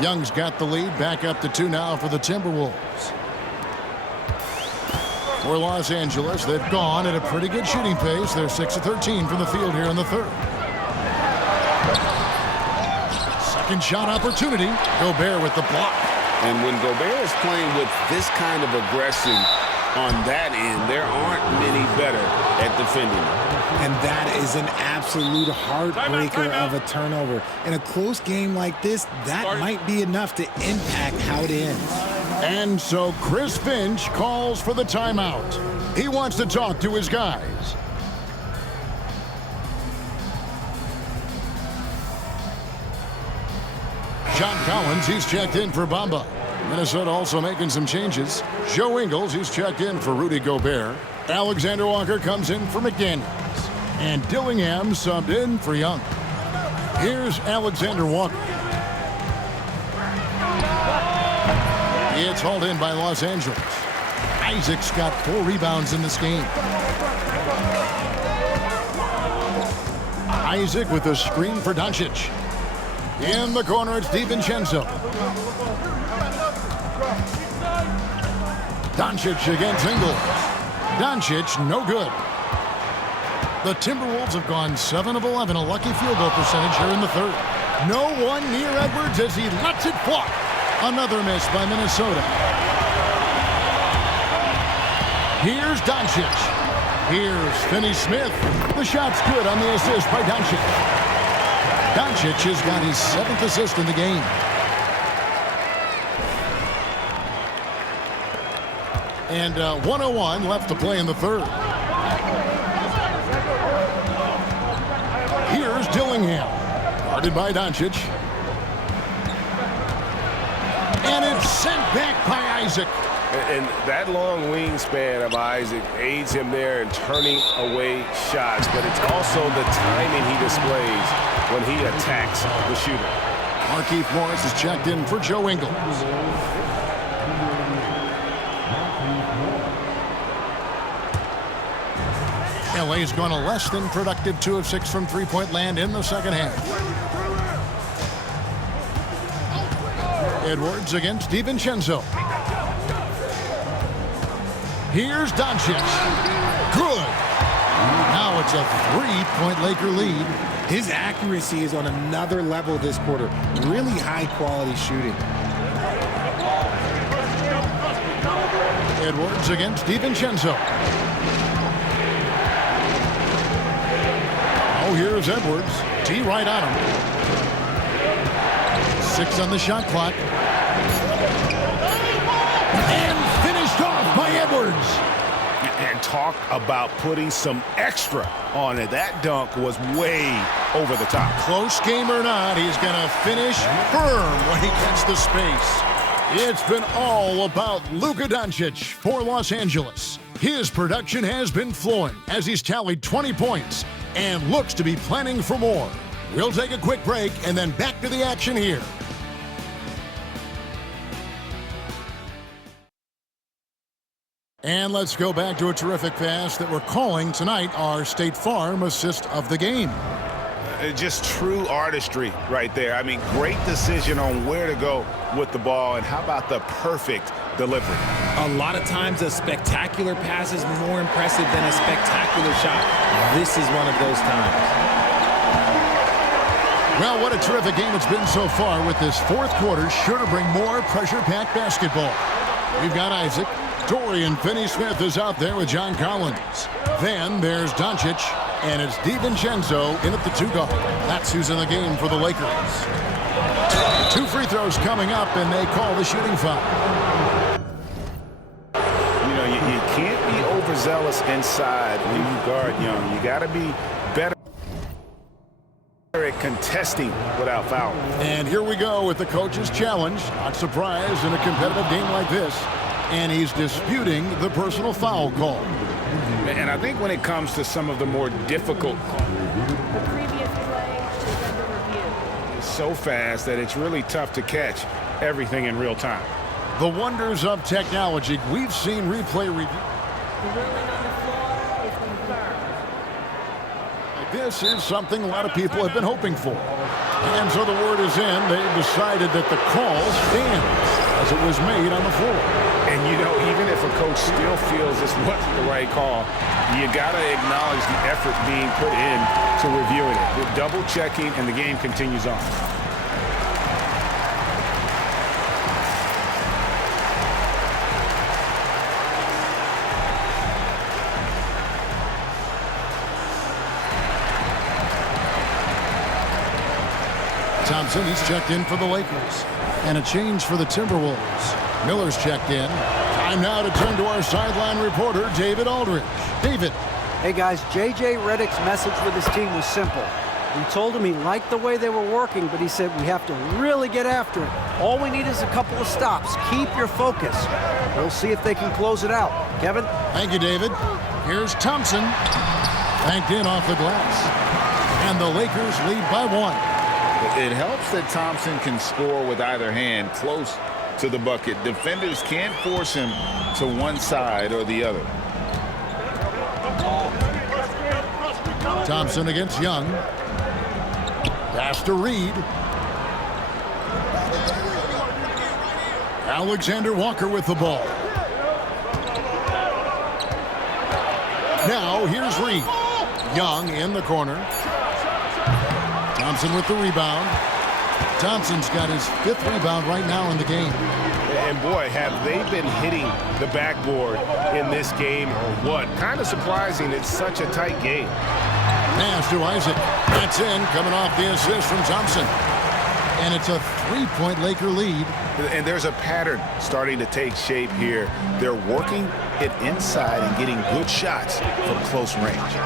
Young's got the lead. Back up to 2 now for the Timberwolves. For Los Angeles, they've gone at a pretty good shooting pace. They're 6 of 13 from the field here in the third. Second shot opportunity. Gobert with the block. And when Gobert is playing with this kind of aggression, on that end. There aren't many better at defending. And that is an absolute heartbreaker of a turnover. In a close game like this, that might be enough to impact how it ends. And so Chris Finch calls for the timeout. He wants to talk to his guys. John Collins, he's checked in for Bamba. Minnesota also making some changes. Joe Ingles, he's checked in for Rudy Gobert. Alexander Walker comes in for McDaniels. And Dillingham subbed in for Young. Here's Alexander Walker. It's hauled in by Los Angeles. Isaac's got 4 rebounds in this game. Isaac with a screen for Doncic. In the corner, it's DiVincenzo. Doncic against Ingles. Doncic, no good. The Timberwolves have gone 7 of 11, a lucky field goal percentage here in the third. No one near Edwards as he lets it fly. Another miss by Minnesota. Here's Doncic. Here's Finney-Smith. The shot's good on the assist by Doncic. Doncic has got his 7th assist in the game. And 1:01 left to play in the third. Here's Dillingham. Guarded by Doncic. And it's sent back by Isaac. And that long wingspan of Isaac aids him there in turning away shots, but it's also the timing he displays when he attacks the shooter. Markieff Morris is checked in for Joe Ingles. LA's gone a less than productive 2 of 6 from three-point land in the second half. Edwards against DiVincenzo. Here's Doncic. Good. Now it's a 3-point Laker lead. His accuracy is on another level this quarter. Really high-quality shooting. Edwards against DiVincenzo. Oh, here's Edwards. T right on him. 6 on the shot clock. And finished off by Edwards. And talk about putting some extra on it. That dunk was way over the top. Close game or not, he's going to finish firm when he gets the space. It's been all about Luka Doncic for Los Angeles. His production has been flowing as he's tallied 20 points and looks to be planning for more. We'll take a quick break and then back to the action here. And let's go back to a terrific pass that we're calling tonight our State Farm assist of the game. Just true artistry right there. I mean, great decision on where to go with the ball, and how about the perfect delivery? A lot of times a spectacular pass is more impressive than a spectacular shot. This is one of those times. Well, what a terrific game it's been so far, with this fourth quarter sure to bring more pressure-packed basketball. We've got Isaac. Dorian Finney-Smith is out there with John Collins. Then there's Doncic, and it's DiVincenzo in at the 2 guard. That's who's in the game for the Lakers. 2 free throws coming up, and they call the shooting foul. You know, you can't be overzealous inside when you guard Young. You got to be better at contesting without fouling. And here we go with the coach's challenge. Not surprised in a competitive game like this. And he's disputing the personal foul call. And I think when it comes to some of the more difficult calls, The previous play is under review. it's so fast that it's really tough to catch everything in real time. The wonders of technology. We've seen replay review. The ruling on the floor is confirmed. This is something a lot of people have been hoping for. And so the word is in. They've decided that the call stands as it was made on the floor. And, you know, even if a coach still feels this wasn't the right call, you got to acknowledge the effort being put in to reviewing it. With double checking, and the game continues on. Thompson, he's checked in for the Lakers. And a change for the Timberwolves. Miller's checked in. Time now to turn to our sideline reporter, David Aldridge. David. Hey guys, J.J. Redick's message with his team was simple. He told them he liked the way they were working, but he said we have to really get after it. All we need is a couple of stops. Keep your focus. We'll see if they can close it out. Kevin? Thank you, David. Here's Thompson. Banked in off the glass. And the Lakers lead by 1. It helps that Thompson can score with either hand close to the bucket. Defenders can't force him to one side or the other. Thompson against Young. Pass to Reed. Alexander Walker with the ball. Now here's Reed. Young in the corner. Thompson with the rebound. Thompson's got his 5th rebound right now in the game. And boy, have they been hitting the backboard in this game or what? Kind of surprising. It's such a tight game. Pass to Isaac. That's in, coming off the assist from Thompson. And it's a 3-point Laker lead. And there's a pattern starting to take shape here. They're working it inside and getting good shots from close range.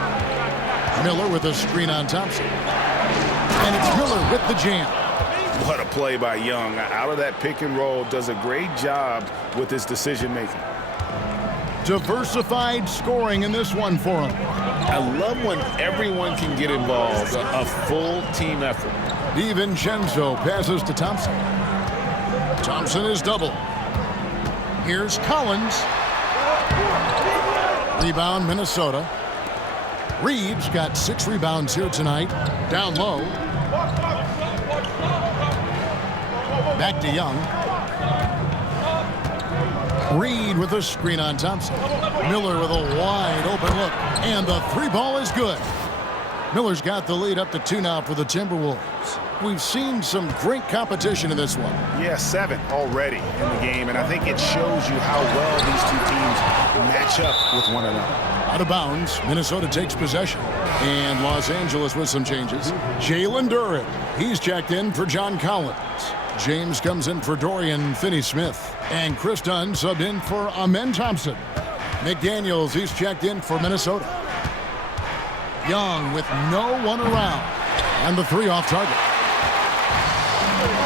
Miller with a screen on Thompson. And it's Miller with the jam. What a play by Young. Out of that pick and roll, does a great job with his decision making. Diversified scoring in this one for him. I love when everyone can get involved, a full team effort. DiVincenzo passes to Thompson. Thompson is double. Here's Collins. Rebound, Minnesota. Reed's got 6 rebounds here tonight. Down low. Back to Young. Reed with a screen on Thompson. Miller with a wide open look. And the 3 ball is good. Miller's got the lead up to 2 now for the Timberwolves. We've seen some great competition in this one. Yeah, 7 already in the game, and I think it shows you how well these two teams match up with one another. Out of bounds, Minnesota takes possession. And Los Angeles with some changes. Jalen Duren, he's checked in for John Collins. James comes in for Dorian Finney-Smith. And Chris Dunn subbed in for Amen Thompson. McDaniels, he's checked in for Minnesota. Young with no one around. And the 3 off target.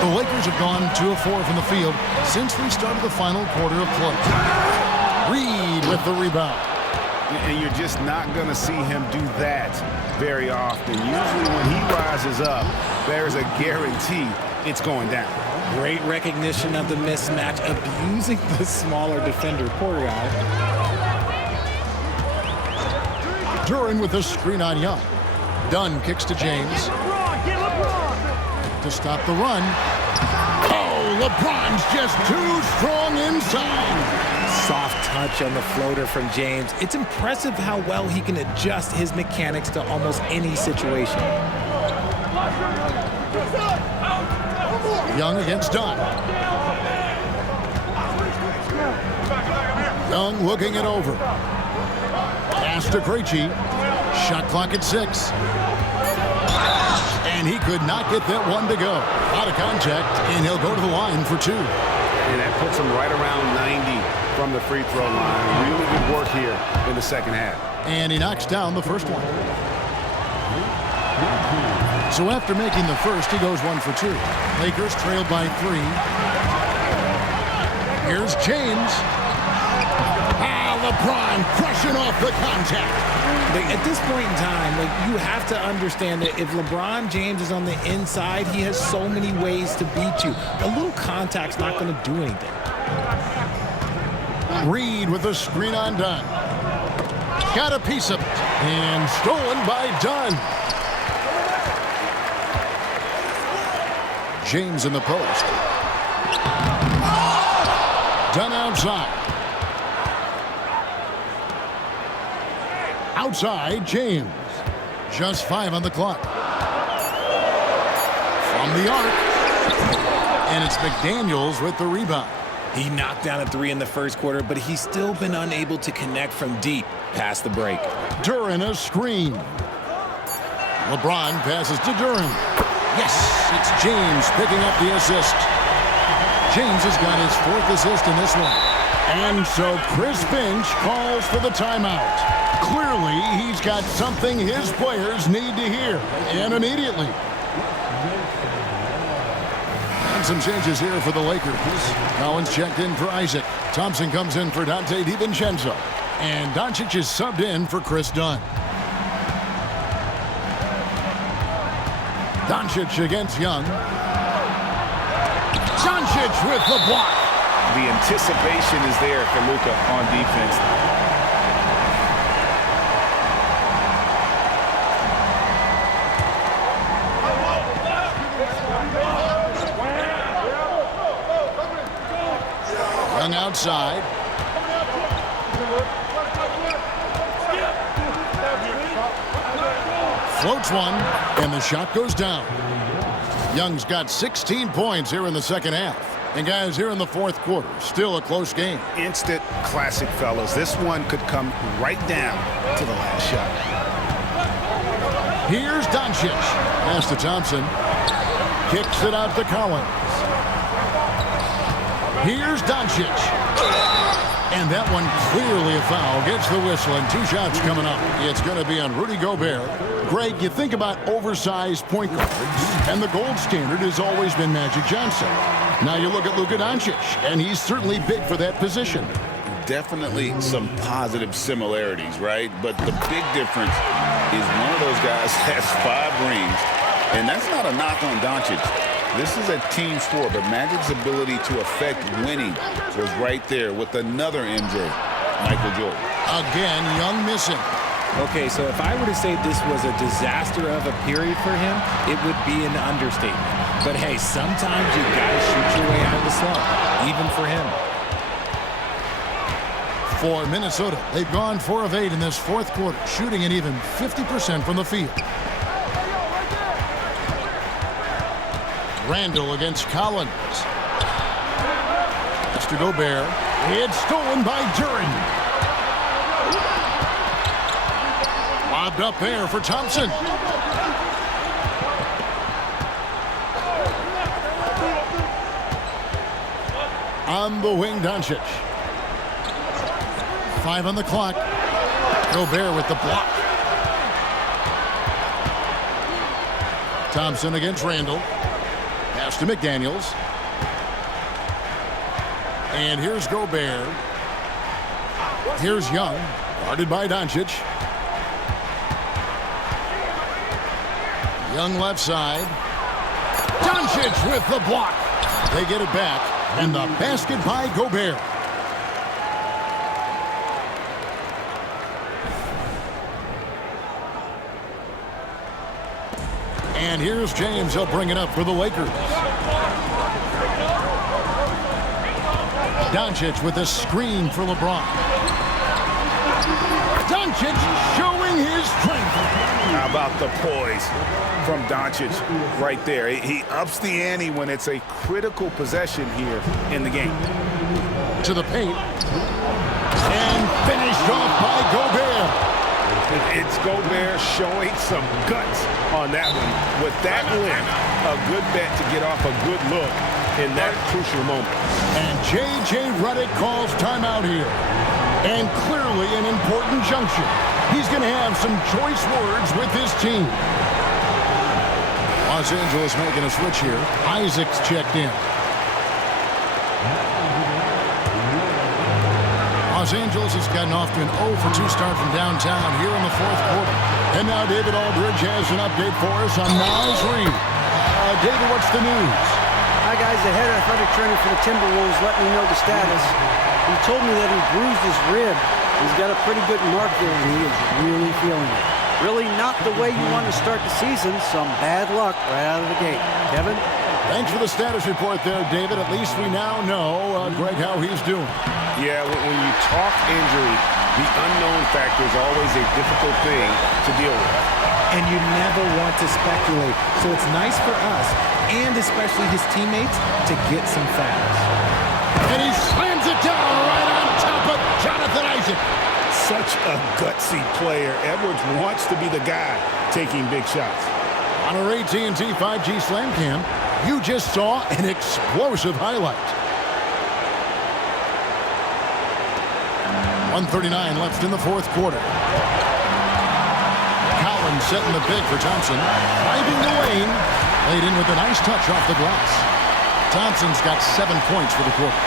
The Lakers have gone 2 of 4 from the field since we started the final quarter of play. Reed with the rebound. And you're just not going to see him do that very often. Usually when he rises up, there's a guarantee it's going down. Great recognition of the mismatch, abusing the smaller defender. Poor guy. Duren with a screen on Young. Dunn kicks to James. To stop the run. Oh, LeBron's just too strong inside. Soft touch on the floater from James. It's impressive how well he can adjust his mechanics to almost any situation. Young against Dunn. Young looking it over. Pass to Krejci. Shot clock at 6. And he could not get that one to go. Out of contact, and he'll go to the line for 2. And that puts him right around 90 from the free throw line. Really good work here in the second half. And he knocks down the first one. So after making the first, he goes 1 for 2. Lakers trailed by 3. Here's James. LeBron crushing off the contact. At this point in time, you have to understand that if LeBron James is on the inside, he has so many ways to beat you. A little contact's not going to do anything. Reed with a screen on Dunn. Got a piece of it. And stolen by Dunn. James in the post. Dunn outside. Outside, James. Just 5 on the clock. From the arc. And it's McDaniels with the rebound. He knocked down a 3 in the first quarter, but he's still been unable to connect from deep past the break. Duren a screen. LeBron passes to Duren. Yes, it's James picking up the assist. James has got his 4th assist in this one. And so Chris Finch calls for the timeout. Clearly, he's got something his players need to hear, and immediately. And some changes here for the Lakers. Collins checked in for Isaac. Thompson comes in for Dante DiVincenzo. And Doncic is subbed in for Chris Dunn. Doncic against Young. Doncic with the block. The anticipation is there for Luka on defense. Young outside. Floats one, and the shot goes down. Young's got 16 points here in the second half. And guys, here in the 4th quarter, still a close game. Instant classic, fellas. This one could come right down to the last shot. Here's Doncic. Pass to Thompson. Kicks it out to Collins. Here's Doncic. And that one clearly a foul. Gets the whistle, and 2 shots coming up. It's going to be on Rudy Gobert. Greg, you think about oversized point guards, and the gold standard has always been Magic Johnson. Now you look at Luka Doncic, and he's certainly big for that position. Definitely some positive similarities, right? But the big difference is one of those guys has 5 rings, and that's not a knock on Doncic. This is a team sport, but Magic's ability to affect winning was right there with another MJ, Michael Jordan. Again, Young missing. Okay, so if I were to say this was a disaster of a period for him, it would be an understatement. But hey, sometimes you gotta shoot your way out of the slump, even for him. For Minnesota, they've gone 4 of 8 in this 4th quarter, shooting an even 50% from the field. Randall against Collins. Pass to Gobert. It's stolen by Duren. Lobbed up there for Thompson. On the wing, Doncic. 5 on the clock. Gobert with the block. Thompson against Randall. Pass to McDaniels. And here's Gobert. Here's Young. Guarded by Doncic. Young left side. Doncic with the block. They get it back. And the basket by Gobert. And here's James. He'll bring it up for the Lakers. Doncic with a screen for LeBron. Doncic showing his strength. How about the poise from Doncic right there? He ups the ante when it's a critical possession here in the game. To the paint. And finished off by Gobert. It's Gobert showing some guts on that one. With that win, a good bet to get off a good look in that crucial moment. And J.J. Redick calls timeout here. And clearly an important junction. He's going to have some choice words with his team. Los Angeles making a switch here. Isaac's checked in. Los Angeles has gotten off to an 0 for 2 start from downtown here in the 4th quarter. And now David Aldridge has an update for us on Naz Reid. David, what's the news? Hi, guys. The head athletic trainer for the Timberwolves let me know the status. He told me that he bruised his rib. He's got a pretty good mark there, and he is really feeling it. Really not the way you want to start the season. Some bad luck right out of the gate. Kevin? Thanks for the status report there, David. At least we now know, Greg, how he's doing. Yeah, when you talk injury, the unknown factor is always a difficult thing to deal with. And you never want to speculate. So it's nice for us, and especially his teammates, to get some facts. And he slams it down right on top of Jonathan Isaac. Such a gutsy player. Edwards wants to be the guy taking big shots. On our AT&T 5G Slam Cam, you just saw an explosive highlight. 1:39 left in the fourth quarter. Collins setting the big for Thompson. Driving the lane. Laid in with a nice touch off the glass. Thompson's got 7 points for the quarter.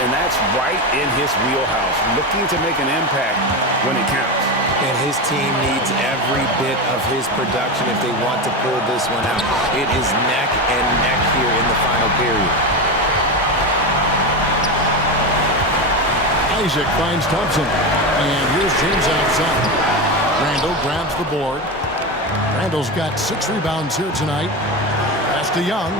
And that's right in his wheelhouse, looking to make an impact when it counts. And his team needs every bit of his production if they want to pull this one out. It is neck and neck here in the final period. Isaac finds Thompson. And here's James outside. Randall grabs the board. Randall's got 6 rebounds here tonight. Pass to Young.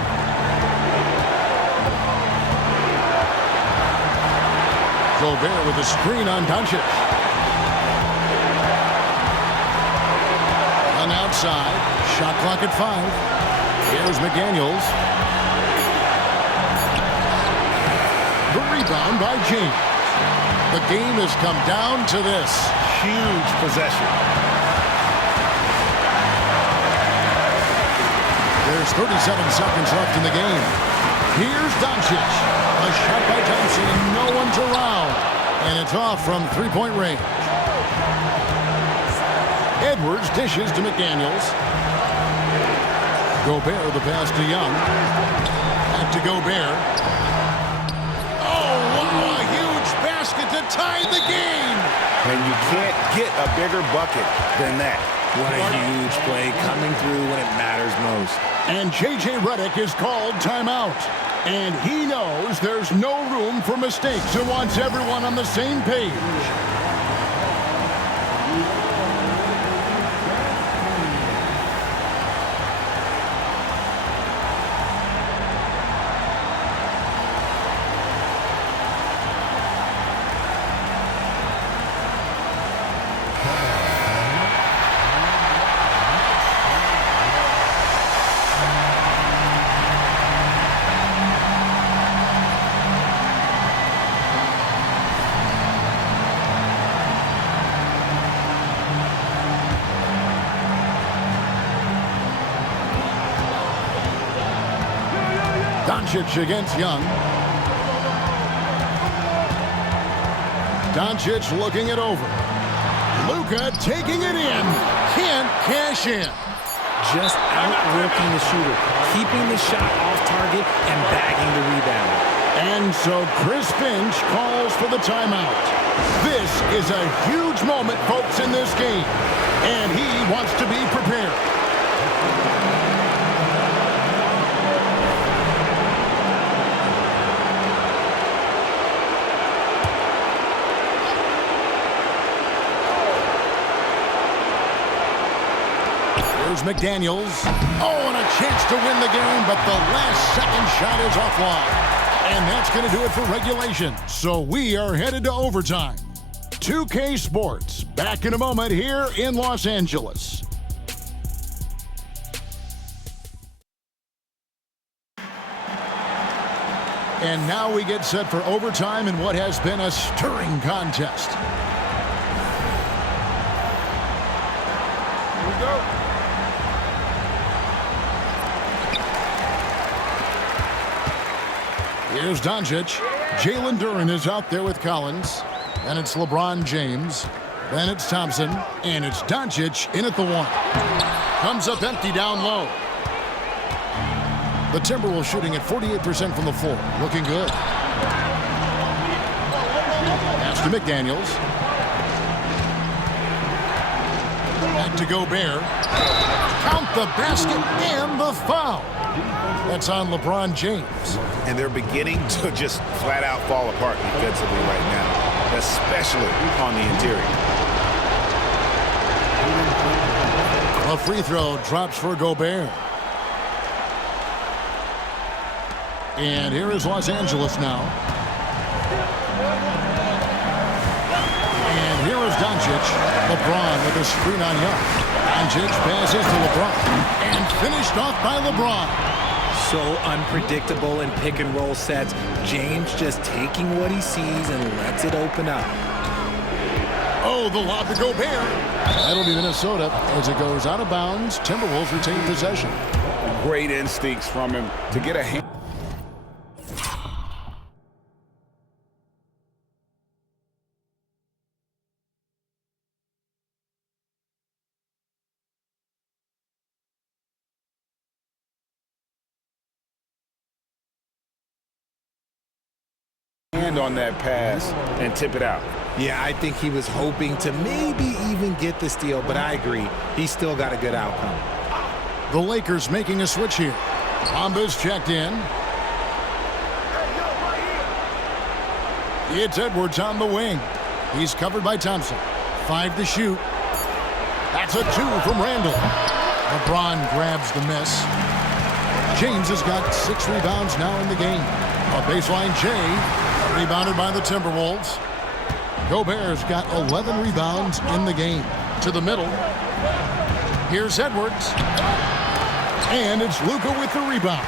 Gobert with a screen on Doncic. On outside. Shot clock at 5. Here's McDaniels. The rebound by James. The game has come down to this. Huge possession. There's 37 seconds left in the game. Here's Doncic. A shot by Thompson, and no one's around. And it's off from three-point range. Edwards dishes to McDaniels. Gobert the pass to Young. Back to Gobert. Oh, wow, a huge basket to tie the game. And you can't get a bigger bucket than that. What a huge play coming through when it matters most. And J.J. Redick is called timeout. And he knows there's no room for mistakes and wants everyone on the same page. Doncic against Young. Doncic looking it over. Luka taking it in. Can't cash in. Just outworking the shooter, keeping the shot off target and bagging the rebound. And so Chris Finch calls for the timeout. This is a huge moment, folks, in this game. And he wants to be prepared. Here's McDaniels. Oh, and a chance to win the game, but the last second shot is offline. And that's going to do it for regulation. So we are headed to overtime. 2K Sports, back in a moment here in Los Angeles. And now we get set for overtime in what has been a stirring contest. Here we go. Here's Doncic. Jalen Duren is out there with Collins. Then it's LeBron James. Then it's Thompson. And it's Doncic in at the 1. Comes up empty down low. The Timberwolves shooting at 48% from the floor. Looking good. Pass to McDaniels. Back to Gobert. Count the basket and the foul. That's on LeBron James. And they're beginning to just flat out fall apart defensively right now, especially on the interior. A free throw drops for Gobert. And here is Los Angeles now. And here is Doncic. LeBron with a screen on Young. Doncic passes to LeBron. And finished off by LeBron. So unpredictable in pick and roll sets. James just taking what he sees and lets it open up. Oh, Oh, the lob to Gobert. That'll be Minnesota as it goes out of bounds. Timberwolves retain possession. Great instincts from him to get a hand. On that pass and tip it out. Yeah, I think he was hoping to maybe even get the steal, but I agree. He's still got a good outcome. The Lakers making a switch here. Bamba's checked in. It's Edwards on the wing. He's covered by Thompson. 5 to shoot. That's a 2 from Randall. LeBron grabs the miss. James has got 6 rebounds now in the game. A baseline Jay. Rebounded by the Timberwolves. Gobert's got 11 rebounds in the game. To the middle. Here's Edwards. And it's Luka with the rebound.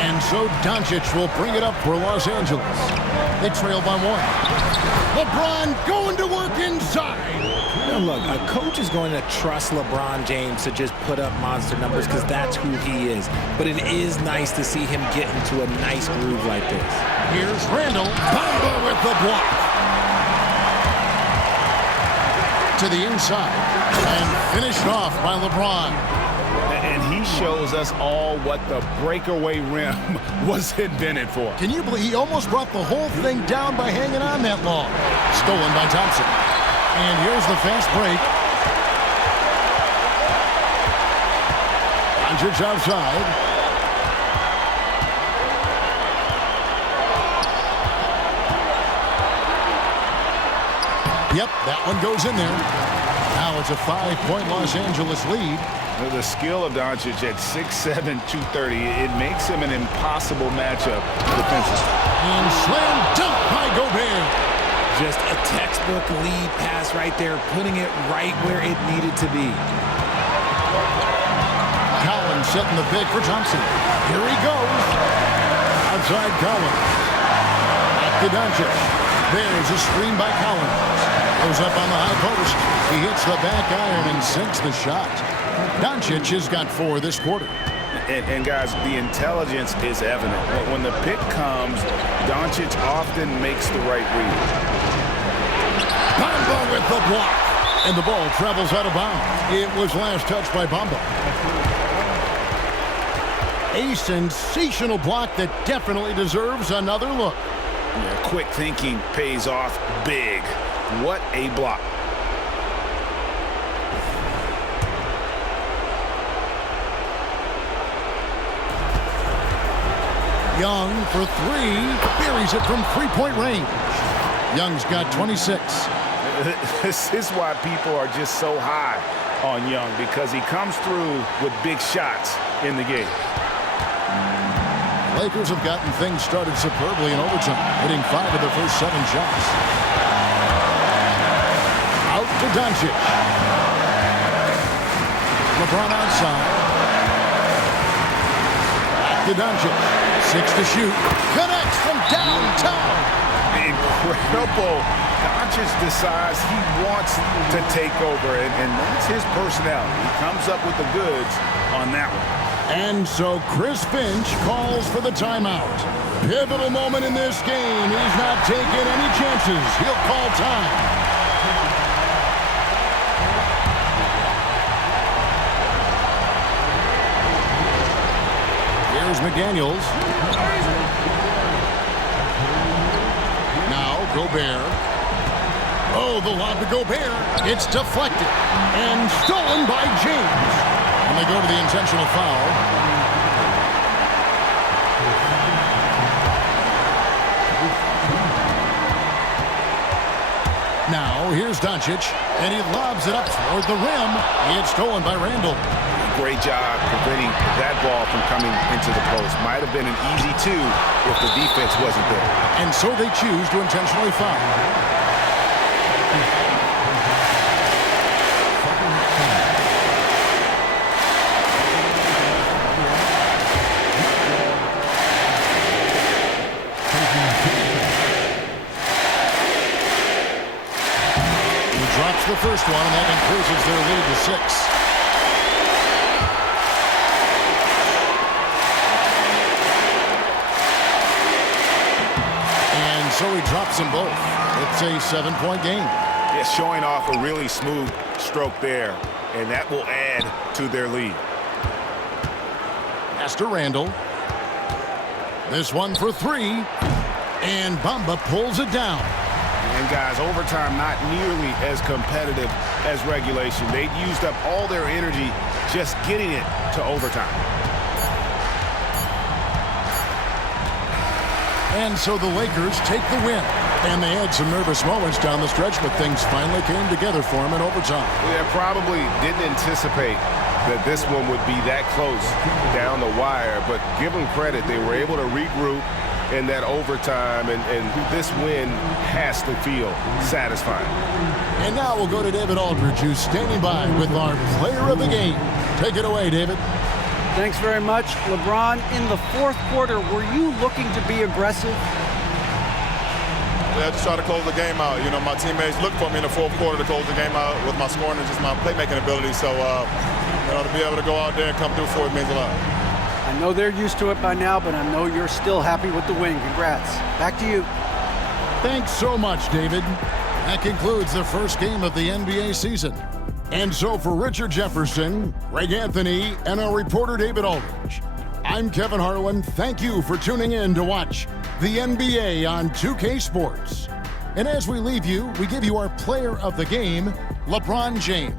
And so Doncic will bring it up for Los Angeles. They trail by 1. LeBron going to work inside. Now look, a coach is going to trust LeBron James to just put up monster numbers because that's who he is. But it is nice to see him get into a nice groove like this. Here's Randall. Bamba with the block. To the inside. And finished off by LeBron. And he shows us all what the breakaway rim was invented for. Can you believe he almost brought the whole thing down by hanging on that long? Stolen by Thompson. And here's the fast break. Doncic outside. Yep, that one goes in there. Now it's a 5-point Los Angeles lead. The skill of Doncic at 6'7", 230, it makes him an impossible matchup defensively. And slam dunk by Gobert. Just a textbook lead pass right there, putting it right where it needed to be. Collins setting the pick for Thompson. Here he goes. Outside Collins. Back to Doncic. There's a screen by Collins. Goes up on the high post. He hits the back iron and sinks the shot. Doncic has got 4 this quarter. And guys, the intelligence is evident. When the pick comes, Doncic often makes the right read. Bamba with the block. And the ball travels out of bounds. It was last touched by Bamba. A sensational block that definitely deserves another look. Yeah, quick thinking pays off big. What a block. Young for 3, buries it from 3-point range. Young's got 26. This is why people are just so high on Young, because he comes through with big shots in the game. Lakers have gotten things started superbly in overtime, hitting 5 of their first 7 shots. Out to Doncic. LeBron outside. Back to Doncic. 6 to shoot. Connects from downtown. Incredible. Doncic decides he wants to take over, and that's his personality. He comes up with the goods on that one. And so Chris Finch calls for the timeout. Pivotal moment in this game. He's not taking any chances. He'll call time. Here's McDaniels. Now Gobert. Oh, the lob to Gobert. It's deflected and stolen by James. And they go to the intentional foul. Now, here's Doncic, and he lobs it up toward the rim. It's stolen by Randall. Great job preventing that ball from coming into the post. Might have been an easy 2 if the defense wasn't there. And so they choose to intentionally foul. first one, and that increases their lead to 6. And so he drops them both. It's a 7-point game. Yeah, showing off a really smooth stroke there, and that will add to their lead. Pass to Randall. This one for 3. And Bamba pulls it down. And guys, overtime not nearly as competitive as regulation. They'd used up all their energy just getting it to overtime. And so the Lakers take the win. And they had some nervous moments down the stretch, but things finally came together for them in overtime. Yeah, probably didn't anticipate that this one would be that close down the wire, but give them credit. They were able to regroup in that overtime, and this win has to feel satisfying. And now we'll go to David Aldridge, who's standing by with our player of the game. Take it away, David. Thanks very much. LeBron, in the fourth quarter, were you looking to be aggressive? Yeah, just try to close the game out. You know, my teammates looked for me in the fourth quarter to close the game out with my scoring and just my playmaking ability. So, you know, to be able to go out there and come through for it means a lot. I know they're used to it by now, but I know you're still happy with the win. Congrats. Back to you. Thanks so much, David. That concludes the first game of the NBA season. And so for Richard Jefferson, Greg Anthony, and our reporter David Aldridge, I'm Kevin Harlan. Thank you for tuning in to watch the NBA on 2K Sports. And as we leave you, we give you our player of the game, LeBron James.